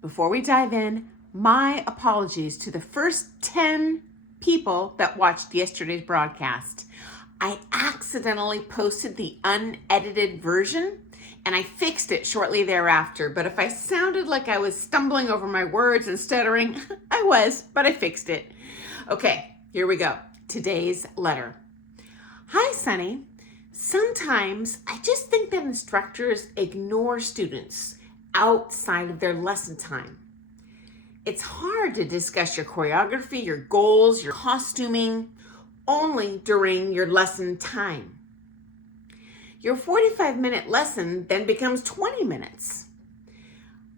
before we dive in, my apologies to the first 10 people that watched yesterday's broadcast. I accidentally posted the unedited version and I fixed it shortly thereafter. But if I sounded like I was stumbling over my words and stuttering, I was, but I fixed it. Okay, here we go. Today's letter. Hi, Sunny. Sometimes I just think that instructors ignore students outside of their lesson time. It's hard to discuss your choreography, your goals, your costuming only during your lesson time. Your 45-minute lesson then becomes 20 minutes.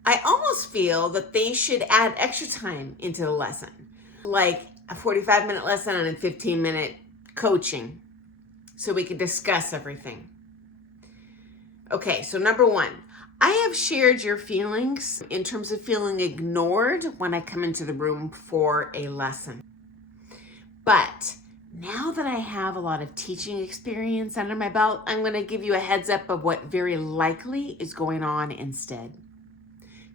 I almost feel that they should add extra time into the lesson, like a 45-minute lesson and a 15-minute coaching, so we could discuss everything. Okay, so number one, I have shared your feelings in terms of feeling ignored when I come into the room for a lesson. But now that I have a lot of teaching experience under my belt, I'm going to give you a heads up of what very likely is going on instead.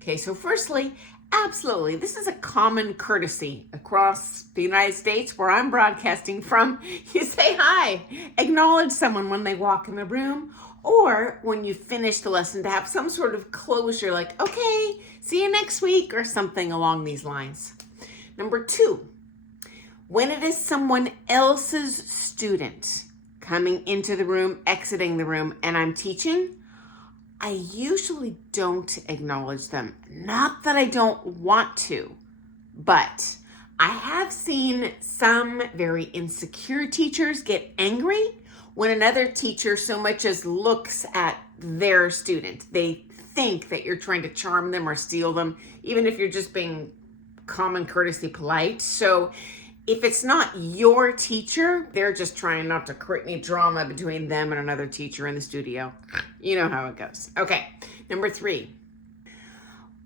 Okay, so firstly, absolutely, this is a common courtesy across the United States where I'm broadcasting from. You say hi, acknowledge someone when they walk in the room, or when you finish the lesson to have some sort of closure like, okay, see you next week, or something along these lines. Number two, when it is someone else's student coming into the room, exiting the room, and I'm teaching, I usually don't acknowledge them. Not that I don't want to, but I have seen some very insecure teachers get angry when another teacher so much as looks at their student. They think that you're trying to charm them or steal them, even if you're just being common courtesy polite. So if it's not your teacher, they're just trying not to create any drama between them and another teacher in the studio. You know how it goes. Okay, number three.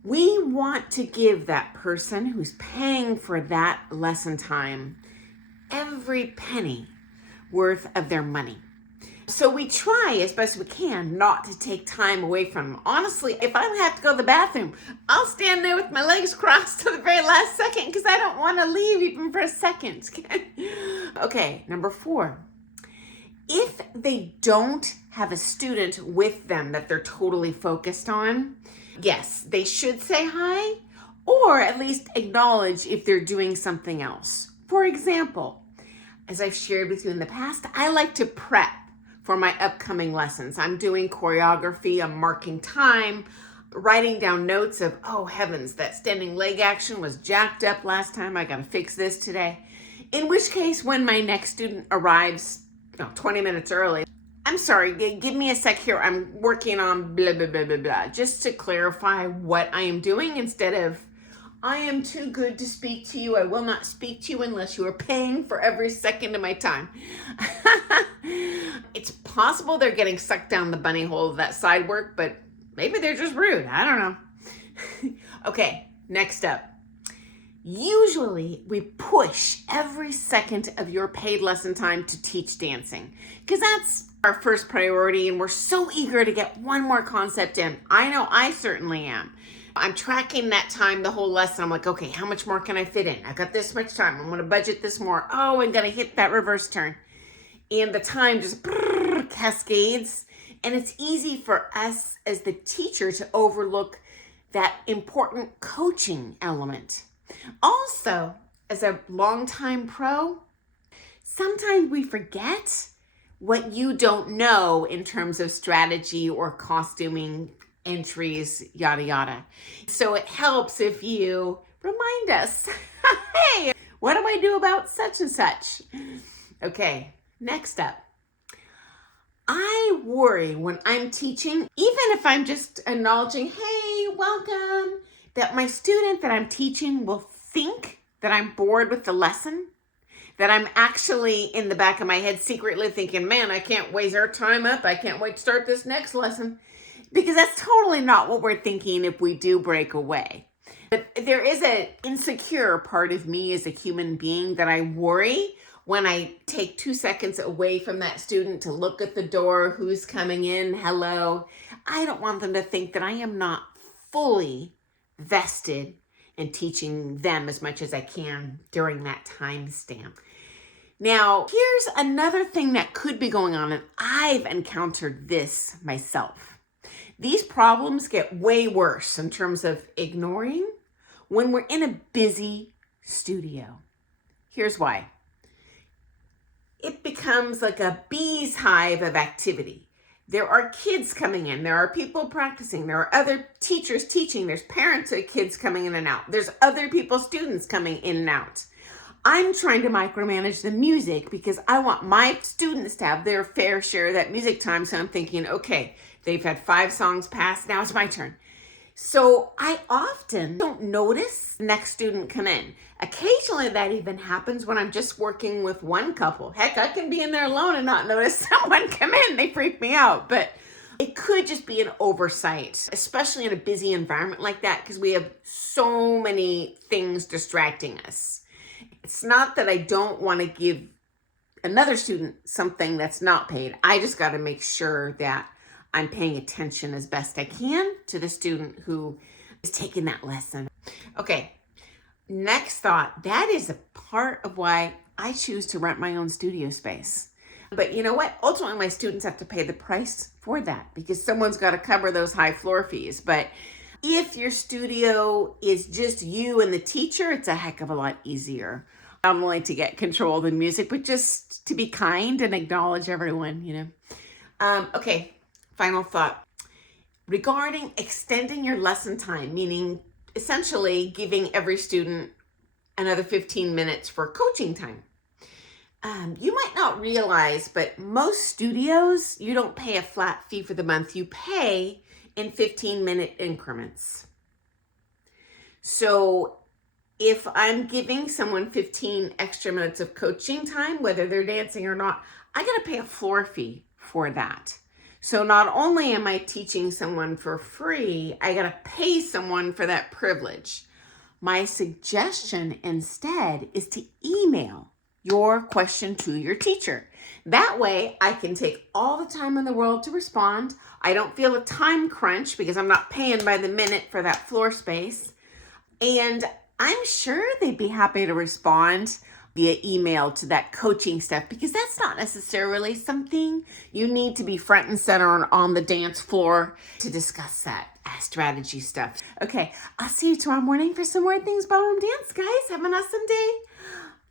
We want to give that person who's paying for that lesson time every penny worth of their money. So we try as best we can not to take time away from them. Honestly, if I have to go to the bathroom, I'll stand there with my legs crossed to the very last second because I don't want to leave even for a second. Okay, number four. If they don't have a student with them that they're totally focused on, yes, they should say hi or at least acknowledge if they're doing something else. For example, as I've shared with you in the past, I like to prep for my upcoming lessons. I'm doing choreography, I'm marking time, writing down notes of, oh heavens, that standing leg action was jacked up last time, I gotta fix this today. In which case, when my next student arrives 20 minutes early, I'm sorry, give me a sec here, I'm working on blah, blah, blah, blah, blah, just to clarify what I am doing instead of, I am too good to speak to you. I will not speak to you unless you are paying for every second of my time. It's possible they're getting sucked down the bunny hole of that side work, but maybe they're just rude. I don't know. Okay, next up. Usually we push every second of your paid lesson time to teach dancing because that's our first priority and we're so eager to get one more concept in. I know I certainly am. I'm tracking that time the whole lesson. I'm like, okay, how much more can I fit in? I've got this much time. I'm going to budget this more. Oh, I'm going to hit that reverse turn. And the time just cascades. And it's easy for us as the teacher to overlook that important coaching element. Also, as a longtime pro, sometimes we forget what you don't know in terms of strategy or costuming, entries, yada, yada. So it helps if you remind us, hey, what do I do about such and such? Okay, next up. I worry when I'm teaching, even if I'm just acknowledging, hey, welcome, that my student that I'm teaching will think that I'm bored with the lesson, that I'm actually in the back of my head secretly thinking, man, I can't waste our time up. I can't wait to start this next lesson. Because that's totally not what we're thinking if we do break away. But there is an insecure part of me as a human being that I worry when I take 2 seconds away from that student to look at the door, who's coming in, hello. I don't want them to think that I am not fully vested in teaching them as much as I can during that time stamp. Now, here's another thing that could be going on, and I've encountered this myself. These problems get way worse in terms of ignoring when we're in a busy studio. Here's why. It becomes like a beehive of activity. There are kids coming in, there are people practicing, there are other teachers teaching, there's parents of kids coming in and out, there's other people's students coming in and out. I'm trying to micromanage the music because I want my students to have their fair share of that music time. So I'm thinking, okay, they've had 5 songs pass, now it's my turn. So I often don't notice the next student come in. Occasionally that even happens when I'm just working with one couple. Heck, I can be in there alone and not notice someone come in. They freak me out. But it could just be an oversight, especially in a busy environment like that, because we have so many things distracting us. It's not that I don't want to give another student something that's not paid. I just got to make sure that I'm paying attention as best I can to the student who is taking that lesson. Okay, next thought. That is a part of why I choose to rent my own studio space. But you know what? Ultimately, my students have to pay the price for that because someone's got to cover those high floor fees. But if your studio is just you and the teacher, it's a heck of a lot easier. Not only to get control of the music, but just to be kind and acknowledge everyone, you know. Okay, final thought. Regarding extending your lesson time, meaning essentially giving every student another 15 minutes for coaching time. You might not realize, but most studios, you don't pay a flat fee for the month. You pay in 15-minute increments. So if I'm giving someone 15 extra minutes of coaching time, whether they're dancing or not, I got to pay a floor fee for that. So not only am I teaching someone for free, I got to pay someone for that privilege. My suggestion instead is to email your question to your teacher. That way I can take all the time in the world to respond. I don't feel a time crunch because I'm not paying by the minute for that floor space. And I'm sure they'd be happy to respond via email to that coaching stuff because that's not necessarily something you need to be front and center on the dance floor to discuss that strategy stuff. Okay, I'll see you tomorrow morning for some more Things Ballroom Dance, guys. Have an awesome day.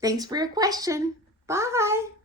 Thanks for your question. Bye.